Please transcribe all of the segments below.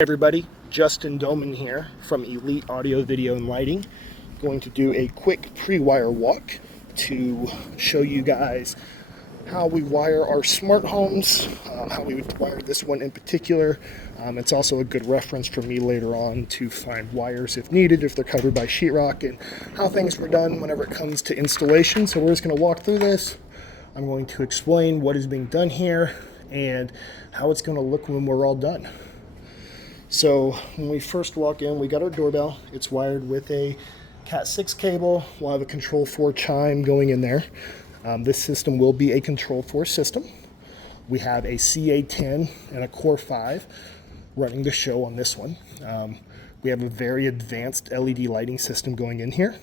Everybody, Justin Doman here from Elite Audio, Video, and Lighting. Going to do a quick pre-wire walk to show you guys how we wire our smart homes, how we would wire this one in particular. It's also a good reference for me later on to find wires if needed, if they're covered by sheetrock, and how things were done whenever it comes to installation. So we're just going to walk through this. I'm going to explain what is being done here and how it's going to look when we're all done. So when we first walk in, we got our doorbell. It's wired with a Cat 6 cable. We'll have a Control 4 chime going in there. This system will be a Control 4 system. We have a CA10 and a Core 5 running the show on this one. We have a very advanced LED lighting system going in here.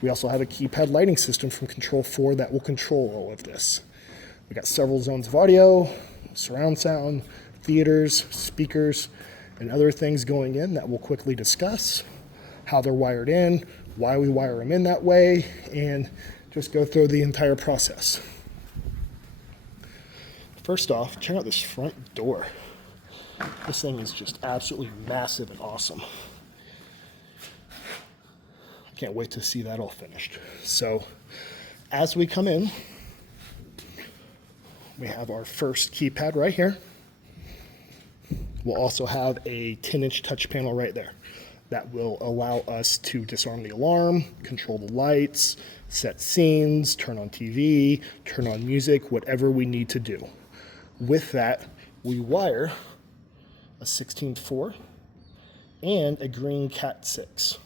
We also have a keypad lighting system from Control 4 that will control all of this. We got several zones of audio, surround sound, theaters, speakers, and other things going in that we'll quickly discuss, how they're wired in, why we wire them in that way, and just go through the entire process. First off, check out this front door. This thing is just absolutely massive and awesome. I can't wait to see that all finished. So as we come in, we have our first keypad right here. We'll also have a 10-inch touch panel right there that will allow us to disarm the alarm, control the lights, set scenes, turn on TV, turn on music, whatever we need to do. With that, we wire a 16.4 and a green Cat 6.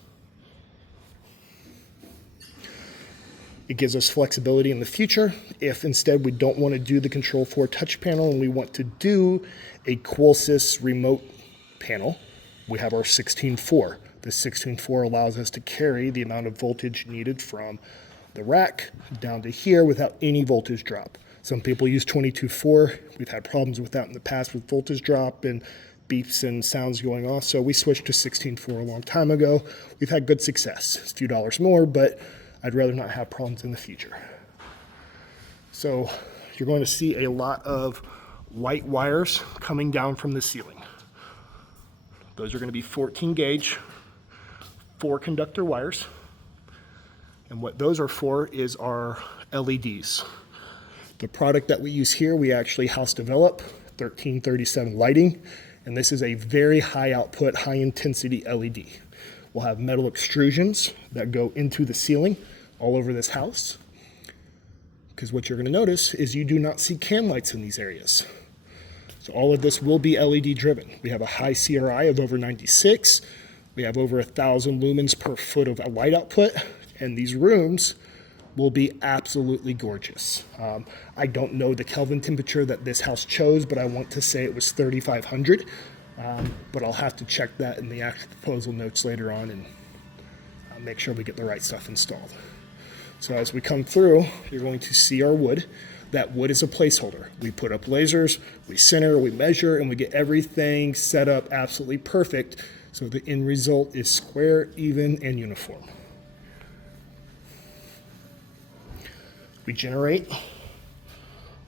It gives us flexibility in the future. If instead we don't want to do the Control 4 touch panel and we want to do a Qualsys remote panel, we have our 16.4. This 16.4 allows us to carry the amount of voltage needed from the rack down to here without any voltage drop. Some people use 22.4. We've had problems with that in the past with voltage drop and beeps and sounds going off. So we switched to 16.4 a long time ago. We've had good success. It's a few dollars more, but I'd rather not have problems in the future. So you're going to see a lot of white wires coming down from the ceiling. Those are going to be 14 gauge, 4 conductor wires. And what those are for is our LEDs. The product that we use here, we actually house develop, 1337 lighting. And this is a very high output, high intensity LED. We'll have metal extrusions that go into the ceiling all over this house. Because what you're going to notice is you do not see can lights in these areas. So all of this will be LED driven. We have a high CRI of over 96. We have over 1,000 lumens per foot of light output. And these rooms will be absolutely gorgeous. I don't know the Kelvin temperature that this house chose, but I want to say it was 3,500. But I'll have to check that in the actual proposal notes later on and make sure we get the right stuff installed. So as we come through, you're going to see our wood. That wood is a placeholder. We put up lasers, we center, we measure, and we get everything set up absolutely perfect so the end result is square, even, and uniform. We generate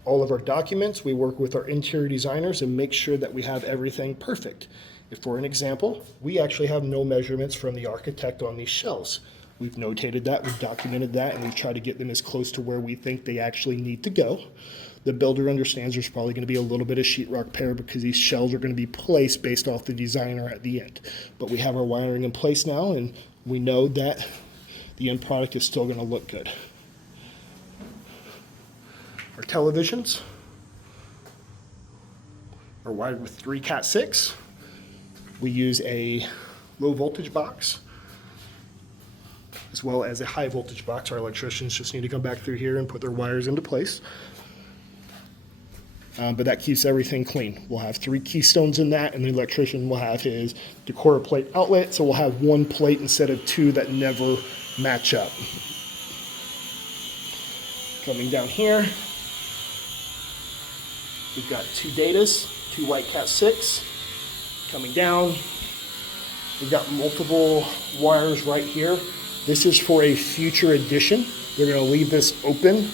all of our documents. We work with our interior designers and make sure that we have everything perfect. If, for an example, we actually have no measurements from the architect on these shelves. We've notated that, we've documented that, and we've tried to get them as close to where we think they actually need to go. The builder understands there's probably going to be a little bit of sheetrock pair because these shelves are going to be placed based off the designer at the end. But we have our wiring in place now, and we know that the end product is still going to look good. Our televisions are wired with 3 Cat 6. We use a low voltage box as well as a high voltage box. Our electricians just need to come back through here and put their wires into place. But that keeps everything clean. We'll have 3 keystones in that, and the electrician will have his Decora plate outlet, so we'll have 1 plate instead of 2 that never match up. Coming down here, we've got 2 datas, 2 white Cat 6. Coming down, we've got multiple wires right here. This is for a future addition. They're going to leave this open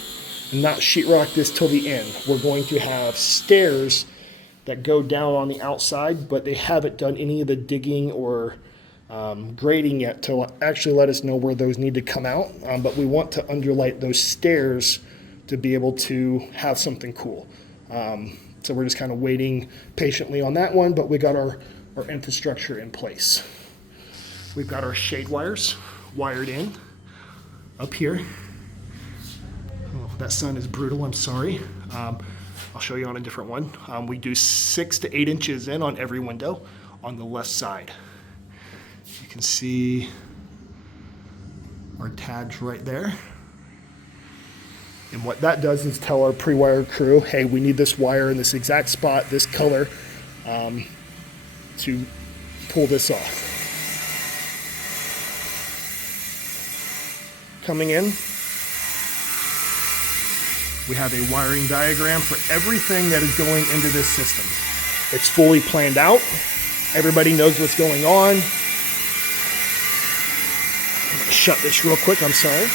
and not sheetrock this till the end. We're going to have stairs that go down on the outside, but they haven't done any of the digging or grading yet to actually let us know where those need to come out. But we want to underlight those stairs to be able to have something cool. So we're just kind of waiting patiently on that one, but we got our infrastructure in place. We've got our shade wires wired in up here. Oh, that sun is brutal, I'm sorry. I'll show you on a different one. We do 6 to 8 inches in on every window on the left side. You can see our tags right there. And what that does is tell our pre-wire crew, hey, we need this wire in this exact spot, this color, to pull this off. Coming in, we have a wiring diagram for everything that is going into this system. It's fully planned out. Everybody knows what's going on. I'm gonna shut this real quick, I'm sorry.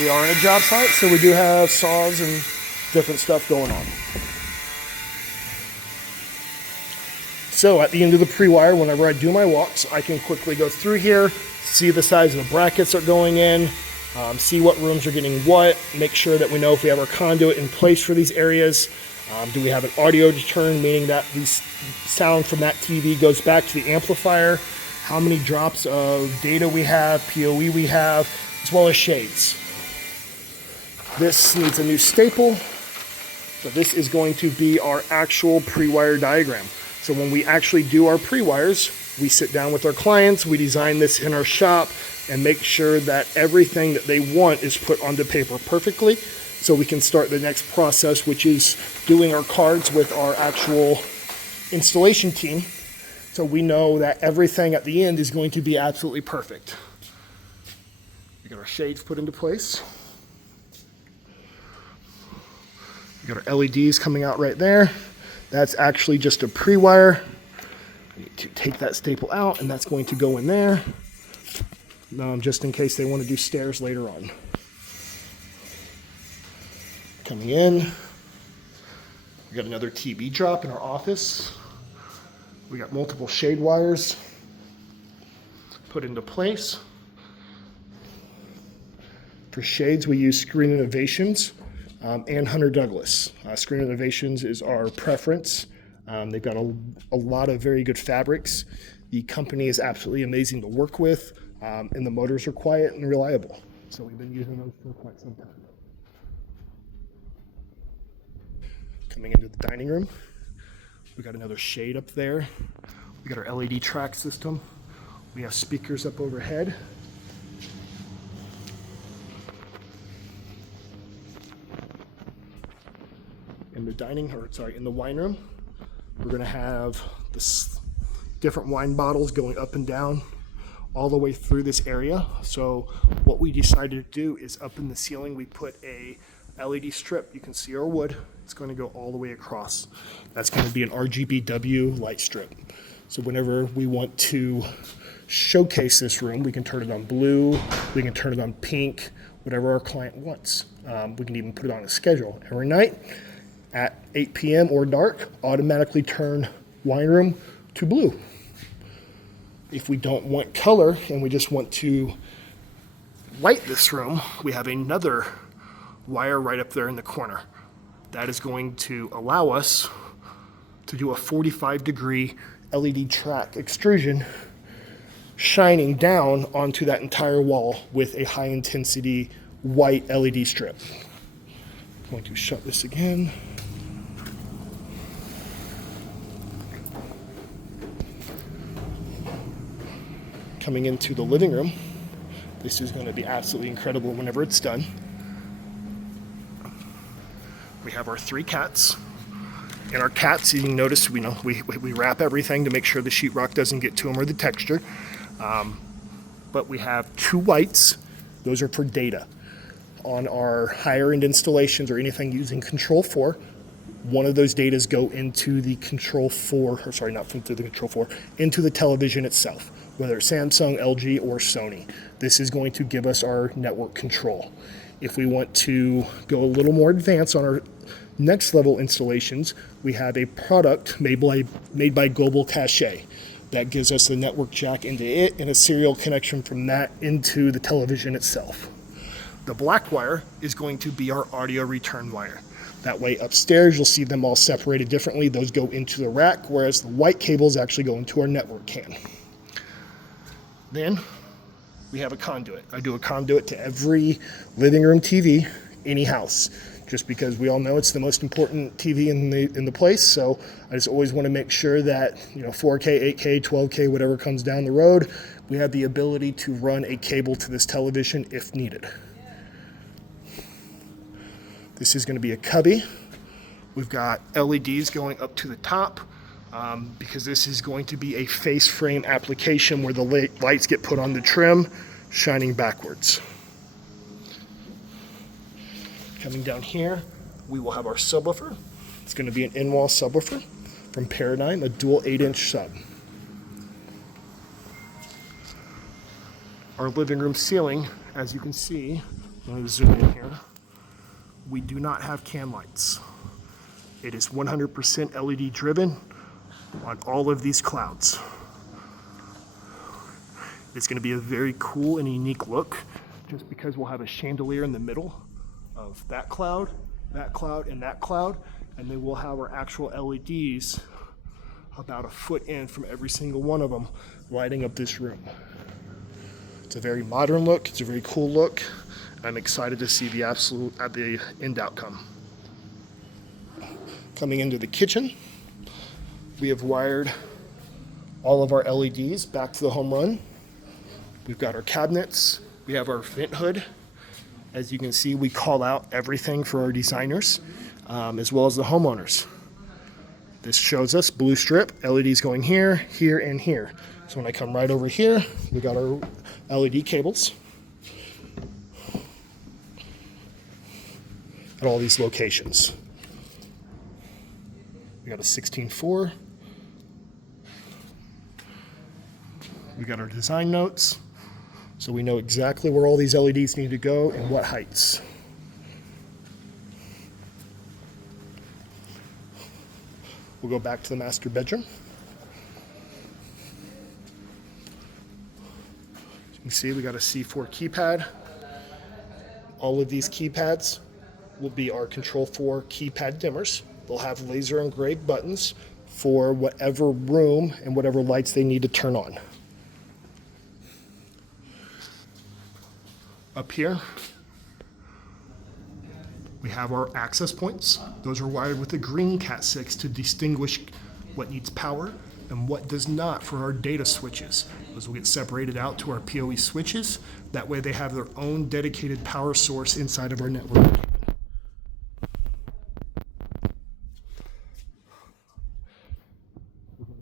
We are in a job site, so we do have saws and different stuff going on. So at the end of the pre-wire, whenever I do my walks, I can quickly go through here, see the size of the brackets are going in, see what rooms are getting what, make sure that we know if we have our conduit in place for these areas. Do we have an audio return, meaning that the sound from that TV goes back to the amplifier, how many drops of data we have, PoE we have, as well as shades. This needs a new staple, so this is going to be our actual pre-wire diagram. So when we actually do our pre-wires, we sit down with our clients, we design this in our shop, and make sure that everything that they want is put onto paper perfectly, so we can start the next process, which is doing our cards with our actual installation team, so we know that everything at the end is going to be absolutely perfect. We got our shades put into place. We got our LEDs coming out right there. That's actually just a pre-wire. We need to take that staple out, and that's going to go in there, just in case they want to do stairs later on. Coming in, we got another TV drop in our office. We got multiple shade wires put into place. For shades, we use Screen Innovations and Hunter Douglas. Screen Innovations is our preference. They've got a lot of very good fabrics. The company is absolutely amazing to work with, and the motors are quiet and reliable. So we've been using those for quite some time. Coming into the dining room, we got another shade up there. We got our LED track system. We have speakers up overhead. In the wine room, we're going to have this different wine bottles going up and down all the way through this area. So what we decided to do is up in the ceiling, we put a LED strip. You can see our wood. It's going to go all the way across. That's going to be an RGBW light strip. So whenever we want to showcase this room, we can turn it on blue, we can turn it on pink, whatever our client wants. We can even put it on a schedule. Every night at 8 p.m. or dark, automatically turn wine room to blue. If we don't want color and we just want to light this room, we have another wire right up there in the corner. That is going to allow us to do a 45-degree LED track extrusion shining down onto that entire wall with a high-intensity white LED strip. I'm going to shut this again. Coming into the living room, this is going to be absolutely incredible whenever it's done. We have our 3 cats. And our cats, you can notice, we wrap everything to make sure the sheetrock doesn't get to them or the texture. But we have 2 whites. Those are for data. On our higher end installations or anything using Control 4, one of those datas go into the Control 4, or sorry, not into the Control 4, into the television itself, whether it's Samsung, LG, or Sony. This is going to give us our network control. If we want to go a little more advanced on our next level installations, we have a product made by Global Cache that gives us the network jack into it and a serial connection from that into the television itself. The black wire is going to be our audio return wire. That way upstairs you'll see them all separated differently. Those go into the rack, whereas the white cables actually go into our network can. Then we have a conduit. I do a conduit to every living room TV, any house, just because we all know it's the most important TV in the place. So I just always want to make sure that 4K, 8K, 12K, whatever comes down the road, we have the ability to run a cable to this television if needed. This is going to be a cubby. We've got LEDs going up to the top because this is going to be a face frame application where the lights get put on the trim, shining backwards. Coming down here, we will have our subwoofer. It's going to be an in-wall subwoofer from Paradigm, a dual 8-inch sub. Our living room ceiling, as you can see, I'm going to zoom in here, we do not have can lights. It is 100% LED driven on all of these clouds. It's going to be a very cool and unique look just because we'll have a chandelier in the middle of that cloud, and that cloud, and then we'll have our actual LEDs about a foot in from every single one of them lighting up this room. It's a very modern look, it's a very cool look. I'm excited to see the end outcome. Coming into the kitchen, we have wired all of our LEDs back to the home run. We've got our cabinets, we have our vent hood. As you can see, we call out everything for our designers, as well as the homeowners. This shows us blue strip, LEDs going here, here, and here. So when I come right over here, we got our LED cables at all these locations. We got a 16.4. We got our design notes, so we know exactly where all these LEDs need to go and what heights. We'll go back to the master bedroom. As you can see, we got a C4 keypad. All of these keypads will be our Control 4 keypad dimmers. They'll have laser engraved buttons for whatever room and whatever lights they need to turn on. Up here, we have our access points. Those are wired with a green Cat6 to distinguish what needs power and what does not for our data switches. Those will get separated out to our PoE switches. That way they have their own dedicated power source inside of our network.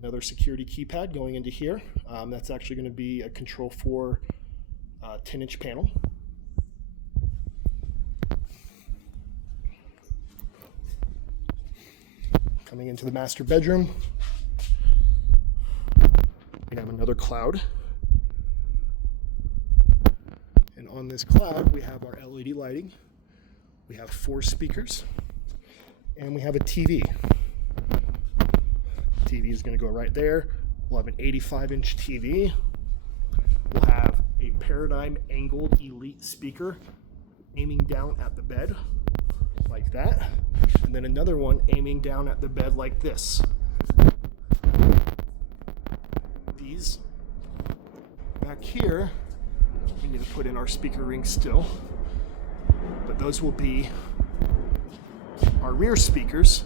Another security keypad going into here. That's actually going to be a Control 4 10-inch panel. Coming into the master bedroom, we have another cloud. And on this cloud, we have our LED lighting. We have 4 speakers, and we have a TV. TV is going to go right there. We'll have an 85-inch TV. We'll have a Paradigm angled Elite speaker aiming down at the bed like that, and then another one aiming down at the bed like this. These back here, we need to put in our speaker rings still, but those will be our rear speakers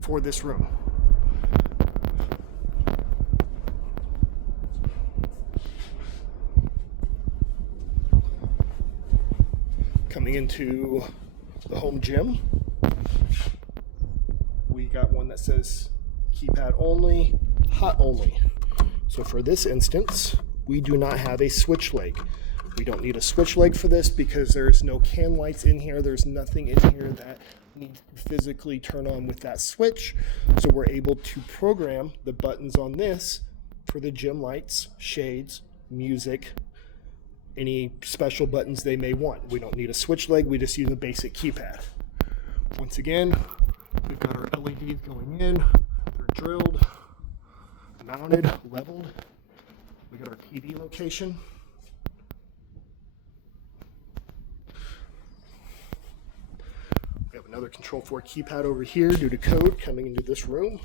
for this room. Coming into the home gym, we got one that says keypad only, hot only. So for this instance, we do not have a switch leg. We don't need a switch leg for this because there's no can lights in here. There's nothing in here that needs to physically turn on with that switch. So we're able to program the buttons on this for the gym lights, shades, music, any special buttons they may want. We don't need a switch leg, we just use a basic keypad. Once again, we've got our LEDs going in, they're drilled, mounted, leveled. We got our TV location. We have another Control4 keypad over here due to code coming into this room.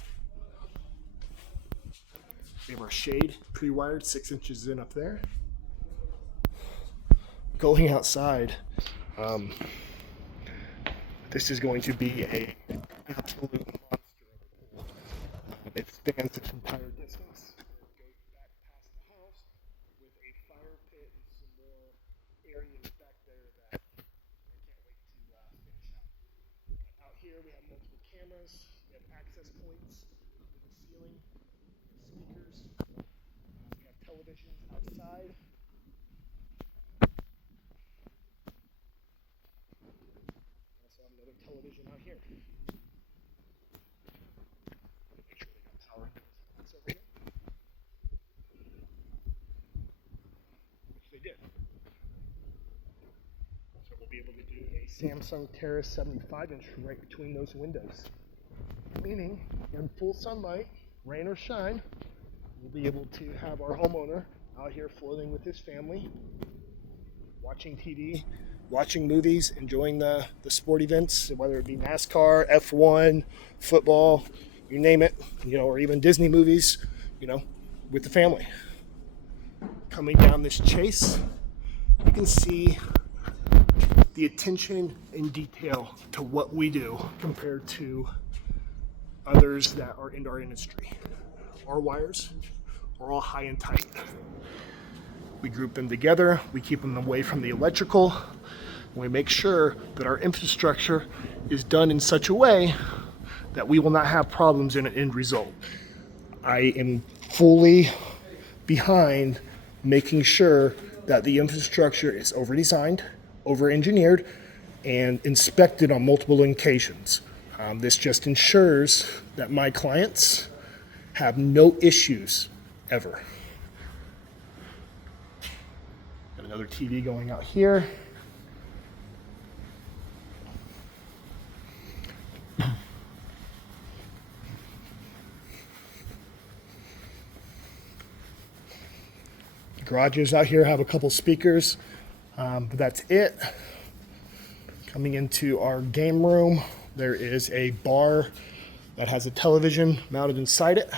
We have our shade pre-wired 6 inches in up there. Going outside, this is going to be an absolute monster of a pool. It spans its entire distance. It goes back past the house with a fire pit and some more areas back there that I can't wait to finish out. Out here we have multiple cameras, we have access points up in the ceiling, speakers, we have televisions outside. We also have another television out here. Make sure they got power into this box over here. Which they did. So we'll be able to do a Samsung Terrace 75-inch right between those windows. Meaning, in full sunlight, rain or shine, we'll be able to have our homeowner out here floating with his family, watching TV, watching movies, enjoying the sport events, whether it be NASCAR, F1, football, you name it, or even Disney movies, with the family. Coming down this chase, you can see the attention and detail to what we do compared to others that are in our industry. Our wires are all high and tight. We group them together, we keep them away from the electrical, and we make sure that our infrastructure is done in such a way that we will not have problems in an end result. I am fully behind making sure that the infrastructure is over-designed, over-engineered, and inspected on multiple locations. This just ensures that my clients have no issues ever. Got another TV going out here. Garages out here have a couple speakers, but that's it. Coming into our game room, there is a bar that has a television mounted inside it.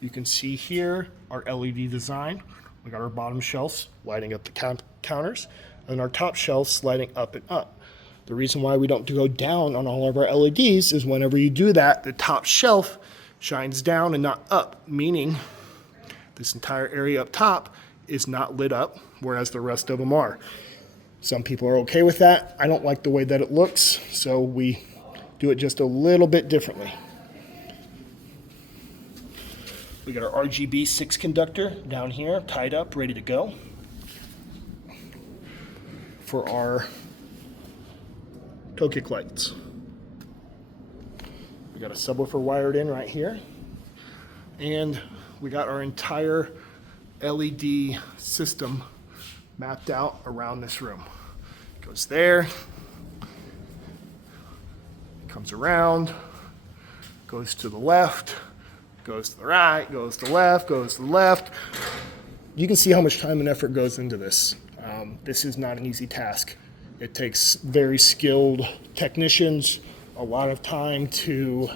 You can see here our LED design. We got our bottom shelves lighting up the counters, and our top shelves lighting up and up. The reason why we don't go down on all of our LEDs is whenever you do that, the top shelf shines down and not up, meaning this entire area up top is not lit up, whereas the rest of them are. Some people are okay with that. I don't like the way that it looks, so we do it just a little bit differently. We got our RGB 6 conductor down here, tied up, ready to go. For our toe kick lights. We got a subwoofer wired in right here. And we got our entire LED system mapped out around this room. It goes there, comes around, goes to the left, goes to the right, goes to the left, goes to the left. You can see how much time and effort goes into this. This is not an easy task. It takes very skilled technicians, a lot of time to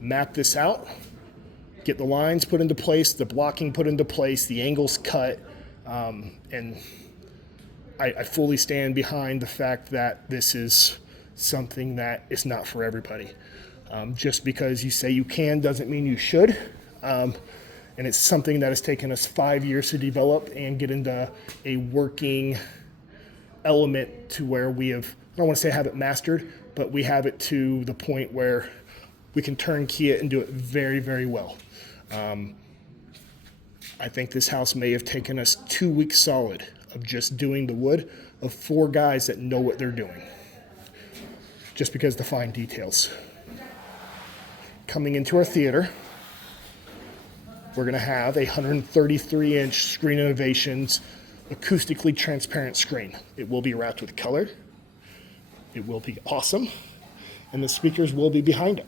map this out, get the lines put into place, the blocking put into place, the angles cut, and I fully stand behind the fact that this is something that is not for everybody. Just because you say you can doesn't mean you should. And it's something that has taken us 5 years to develop and get into a working element to where we have, I don't want to say have it mastered, but we have it to the point where we can turnkey it and do it very, very well. I think this house may have taken us 2 weeks solid of just doing the wood of 4 guys that know what they're doing, just because of the fine details. Coming into our theater, we're going to have a 133-inch Screen Innovations acoustically transparent screen. It will be wrapped with color. It will be awesome. And the speakers will be behind it.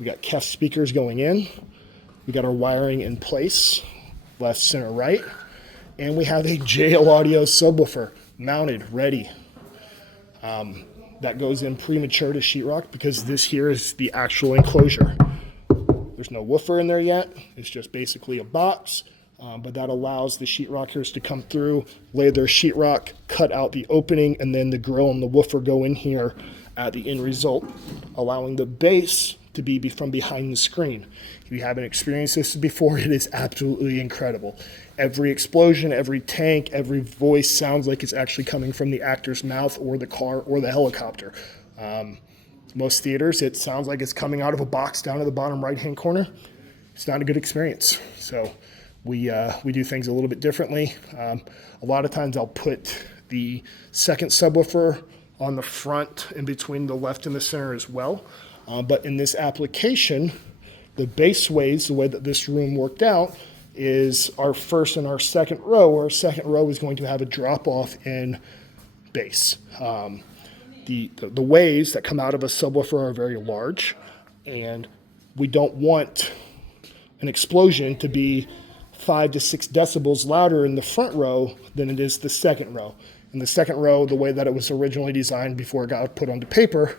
We got KEF speakers going in. We got our wiring in place, left, center, right. And we have a JL Audio subwoofer mounted, ready. That goes in premature to sheetrock because this here is the actual enclosure. There's no woofer in there yet. It's just basically a box, but that allows the sheetrockers to come through, lay their sheetrock, cut out the opening, and then the grill and the woofer go in here at the end result, allowing the bass to be from behind the screen. If you haven't experienced this before, it is absolutely incredible. Every explosion, every tank, every voice sounds like it's actually coming from the actor's mouth or the car or the helicopter. Most theaters, it sounds like it's coming out of a box down to the bottom right-hand corner. It's not a good experience. So we do things a little bit differently. A lot of times I'll put the second subwoofer on the front in between the left and the center as well. But in this application, the bassways, the way that this room worked out, is our first and our second row. Our second row is going to have a drop-off in bass. The waves that come out of a subwoofer are very large, and we don't want an explosion to be 5 to 6 decibels louder in the front row than it is the second row. In the second row, the way that it was originally designed before it got put onto paper,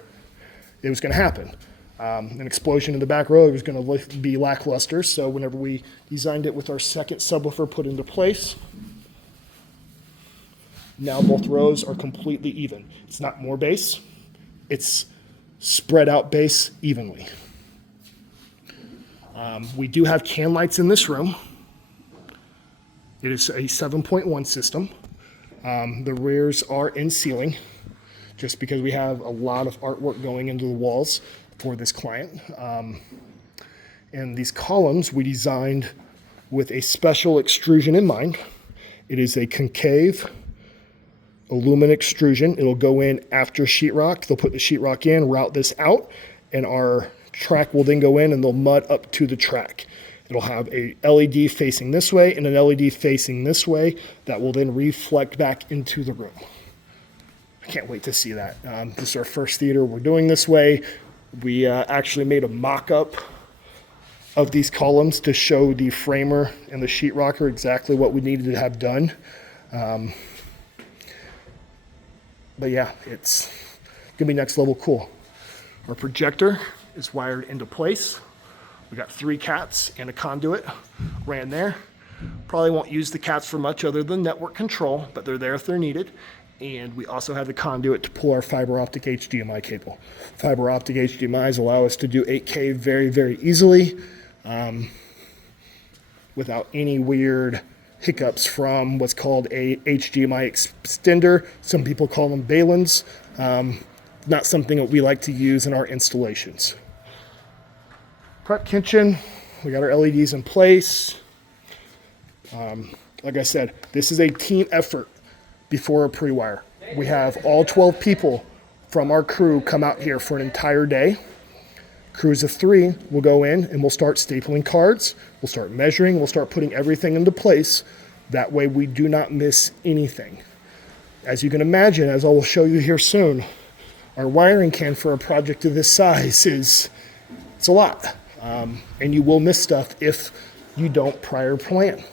it was going to happen. An explosion in the back row, it was going to be lackluster. So whenever we designed it with our second subwoofer put into place, now both rows are completely even. It's not more bass, it's spread out bass evenly. We do have can lights in this room. It is a 7.1 system. The rears are in ceiling, just because we have a lot of artwork going into the walls for this client. And these columns we designed with a special extrusion in mind. It is a concave aluminum extrusion. It'll go in after sheetrock. They'll put the sheetrock in, route this out, and our track will then go in and they'll mud up to the track. It'll have a LED facing this way and an LED facing this way that will then reflect back into the room. I can't wait to see that. This is our first theater we're doing this way. We actually made a mock-up of these columns to show the framer and the sheetrocker exactly what we needed to have done. But yeah, it's gonna be next level cool. Our projector is wired into place. We got 3 cats and a conduit ran there. Probably won't use the cats for much other than network control, but they're there if they're needed. And we also have the conduit to pull our fiber optic HDMI cable. Fiber optic HDMIs allow us to do 8K very, very easily without any weird hiccups from what's called a HDMI extender. Some people call them balins. Not something that we like to use in our installations. Prep kitchen, we got our LEDs in place. Like I said, this is a team effort before a pre-wire. We have all 12 people from our crew come out here for an entire day. Crews of 3 will go in and we'll start stapling cards. We'll start measuring. We'll start putting everything into place. That way we do not miss anything. As you can imagine, as I will show you here soon, our wiring can for a project of this size it's a lot. And you will miss stuff if you don't prior plan.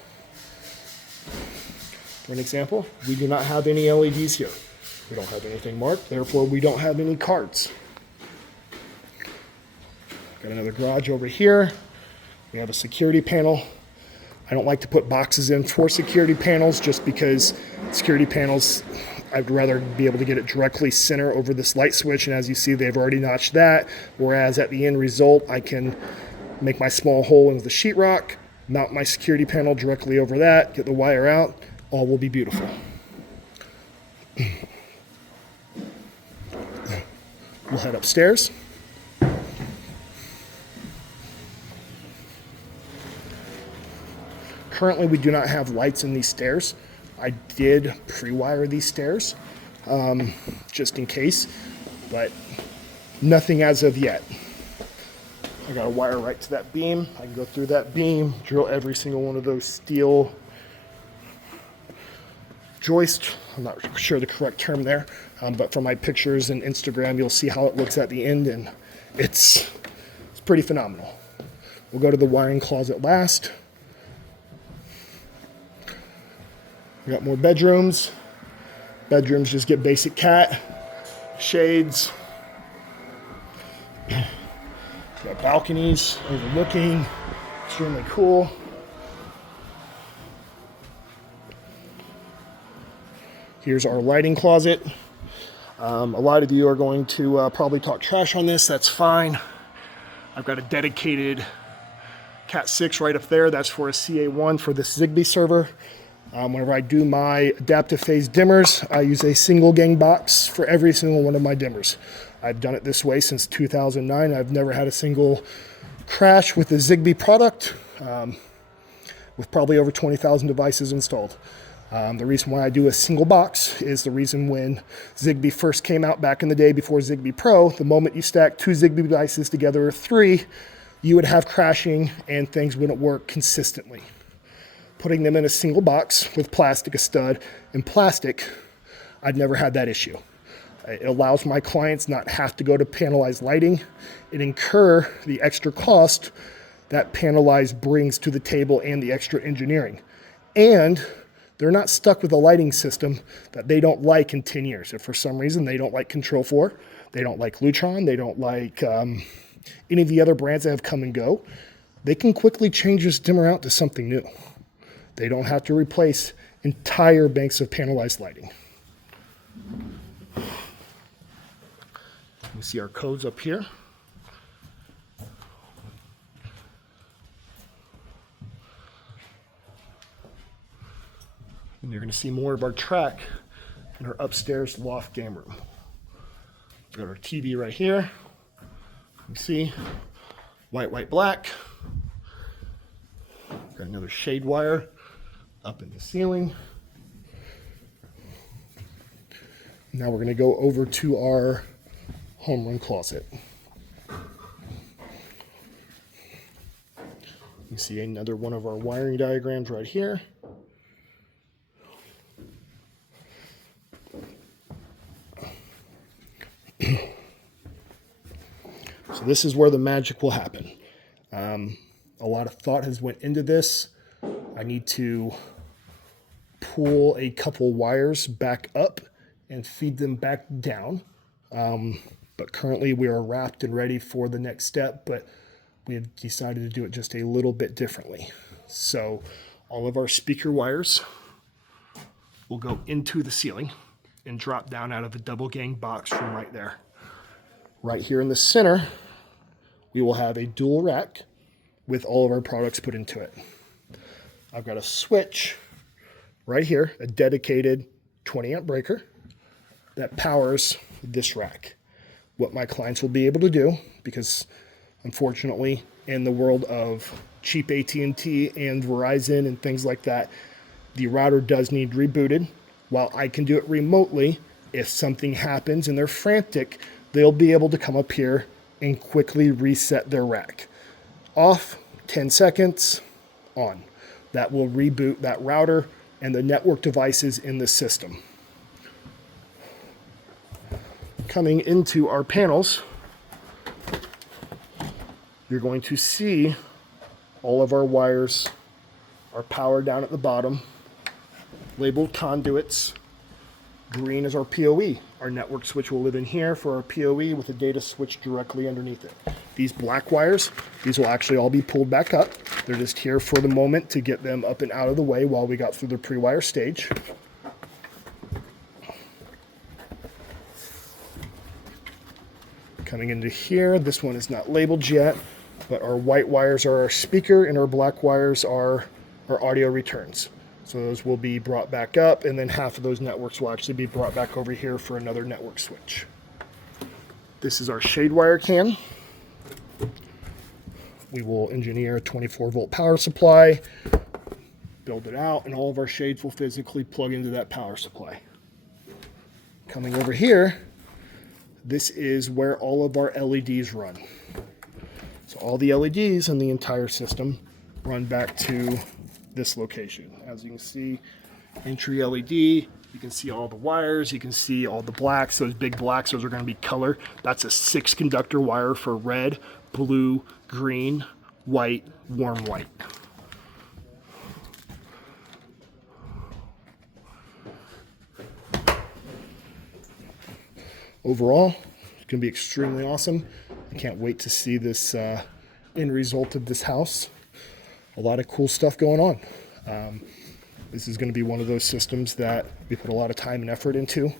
For an example, we do not have any LEDs here. We don't have anything marked, therefore we don't have any cards. Got another garage over here. We have a security panel. I don't like to put boxes in for security panels just because security panels, I'd rather be able to get it directly center over this light switch, and as you see, they've already notched that, whereas at the end result, I can make my small hole into the sheetrock, mount my security panel directly over that, get the wire out, all will be beautiful. We'll head upstairs. Currently, we do not have lights in these stairs. I did pre-wire these stairs, just in case, but nothing as of yet. Like I got a wire right to that beam. I can go through that beam, drill every single one of those steel joist. I'm not sure the correct term there, but from my pictures and Instagram, you'll see how it looks at the end, and it's pretty phenomenal. We'll go to the wiring closet last. We got more bedrooms. Bedrooms just get basic cat, shades. Got balconies overlooking, extremely cool. Here's our lighting closet. A lot of you are going to probably talk trash on this. That's fine. I've got a dedicated Cat 6 right up there. That's for a CA1 for this Zigbee server. Whenever I do my adaptive phase dimmers, I use a single gang box for every single one of my dimmers. I've done it this way since 2009. I've never had a single crash with the Zigbee product, with probably over 20,000 devices installed. The reason why I do a single box is the reason when Zigbee first came out back in the day before Zigbee Pro, the moment you stack 2 Zigbee devices together or 3, you would have crashing and things wouldn't work consistently. Putting them in a single box with plastic, a stud, and plastic, I've never had that issue. It allows my clients not have to go to panelized lighting and incur the extra cost that panelized brings to the table and the extra engineering. And they're not stuck with a lighting system that they don't like in 10 years. If for some reason they don't like Control4, they don't like Lutron, they don't like any of the other brands that have come and go, they can quickly change this dimmer out to something new. They don't have to replace entire banks of panelized lighting. You see our codes up here. And you're going to see more of our track in our upstairs loft game room. We've got our TV right here. You see, white, white, black. Got another shade wire up in the ceiling. Now we're going to go over to our home run closet. You see another one of our wiring diagrams right here. So this is where the magic will happen. A lot of thought has went into this. I need to pull a couple wires back up and feed them back down. But currently we are wrapped and ready for the next step, but we have decided to do it just a little bit differently. So all of our speaker wires will go into the ceiling and drop down out of the double gang box from right there. Right here in the center, we will have a dual rack with all of our products put into it. I've got a switch right here, a dedicated 20 amp breaker that powers this rack. What my clients will be able to do, because unfortunately in the world of cheap AT&T and Verizon and things like that, the router does need rebooted. While I can do it remotely, if something happens and they're frantic, they'll be able to come up here and quickly reset their rack. Off, 10 seconds, on. That will reboot that router and the network devices in the system. Coming into our panels, you're going to see all of our wires are powered down at the bottom, labeled conduits. Green is our PoE. Our network switch will live in here for our PoE with a data switch directly underneath it. These black wires, these will actually all be pulled back up. They're just here for the moment to get them up and out of the way while we got through the pre-wire stage. Coming into here, this one is not labeled yet, but our white wires are our speaker and our black wires are our audio returns. So those will be brought back up, and then half of those networks will actually be brought back over here for another network switch. This is our shade wire can. We will engineer a 24 volt power supply, build it out, and all of our shades will physically plug into that power supply. Coming over here, this is where all of our LEDs run. So all the LEDs in the entire system run back to this location. As you can see, entry LED, you can see all the wires, you can see all the blacks, those big blacks, those are going to be color. That's a 6 conductor wire for red, blue, green, white, warm white. Overall, it's going to be extremely awesome. I can't wait to see this end result of this house. A lot of cool stuff going on. This is going to be one of those systems that we put a lot of time and effort into.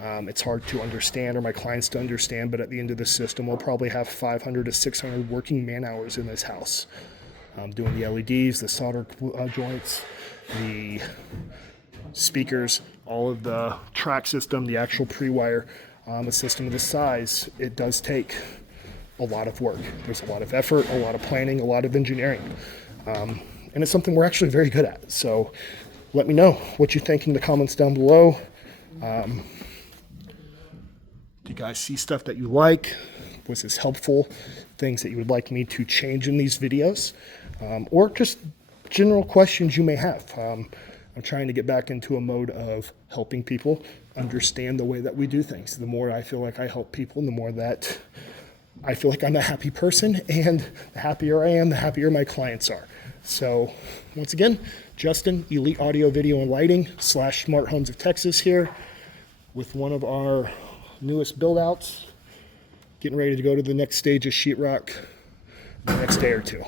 It's hard to understand, or my clients to understand, but at the end of the system, we'll probably have 500 to 600 working man hours in this house. Doing the LEDs, the solder joints, the speakers, all of the track system, the actual pre-wire. A system of this size, it does take a lot of work. There's a lot of effort, a lot of planning, a lot of engineering. And it's something we're actually very good at. So let me know what you think in the comments down below. Do you guys see stuff that you like? Was this helpful? Things that you would like me to change in these videos? Or just general questions you may have. I'm trying to get back into a mode of helping people understand the way that we do things. The more I feel like I help people, the more that I feel like I'm a happy person, and the happier I am, the happier my clients are. So once again, Justin, Elite Audio, Video, and Lighting / Smart Homes of Texas here with one of our newest build outs, getting ready to go to the next stage of sheetrock the next day or two.